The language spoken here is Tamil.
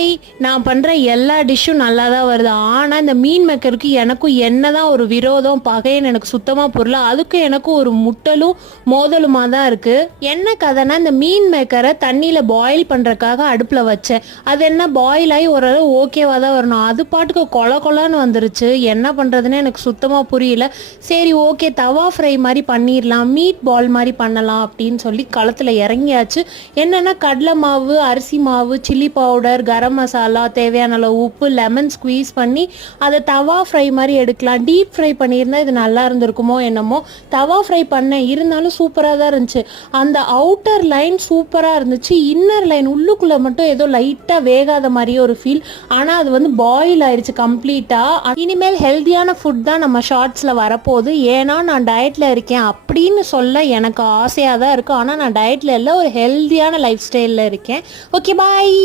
ஹாய், நான் பண்ணுற எல்லா டிஷ்ஷும் நல்லா தான் வருது. ஆனால் இந்த மீன் மேக்கருக்கு எனக்கும் என்ன தான் ஒரு விரோதம் பகைன்னு எனக்கு சுத்தமாக புரியல. அதுக்கும் எனக்கும் ஒரு முட்டலும் மோதலுமாக தான் இருக்குது. என்ன கதைனா, இந்த மீன் மேக்கரை தண்ணியில் பாயில் பண்ணுறதுக்காக அடுப்பில் வச்சேன். அது என்ன பாயில் ஆகி ஓரளவு ஓகேவாக தான் வரணும். அது பாட்டுக்கு கொலன்னு வந்துருச்சு. என்ன பண்ணுறதுன்னு எனக்கு சுத்தமாக புரியல. சரி, ஓகே, தவா ஃப்ரை மாதிரி பண்ணிடலாம், மீட் பால் மாதிரி பண்ணலாம் அப்படின்னு சொல்லி களத்தில் இறங்கியாச்சு. என்னென்னா கடலை மாவு, அரிசி மாவு, சில்லி பவுடர், கரம் மசாலா, தேவையான அளவு உப்பு, லெமன் ஸ்குவீஸ் பண்ணி அதை தவா ஃப்ரை மாதிரி எடுக்கலாம். டீப் ஃப்ரை பண்ணியிருந்தால் இது நல்லா இருந்திருக்குமோ என்னமோ. தவா ஃப்ரை பண்ணேன், இருந்தாலும் சூப்பராக தான் இருந்துச்சு. அந்த அவுட்டர் லைன் சூப்பராக இருந்துச்சு, இன்னர் லைன் உள்ளுக்குள்ளே மட்டும் ஏதோ லைட்டாக வேகாத மாதிரியே ஒரு ஃபீல். ஆனால் அது வந்து பாயில் ஆயிடுச்சு கம்ப்ளீட்டாக. இனிமேல் ஹெல்த்தியான ஃபுட் தான் நம்ம ஷார்ட்ஸில் வரப்போகுது. ஏன்னா நான் டயட்டில் இருக்கேன் அப்படின்னு சொல்ல எனக்கு ஆசையாக தான் இருக்குது. ஆனால் நான் டயட்டில் இல்லை, ஒரு ஹெல்த்தியான லைஃப் ஸ்டைலில் இருக்கேன். ஓகே, பாய்.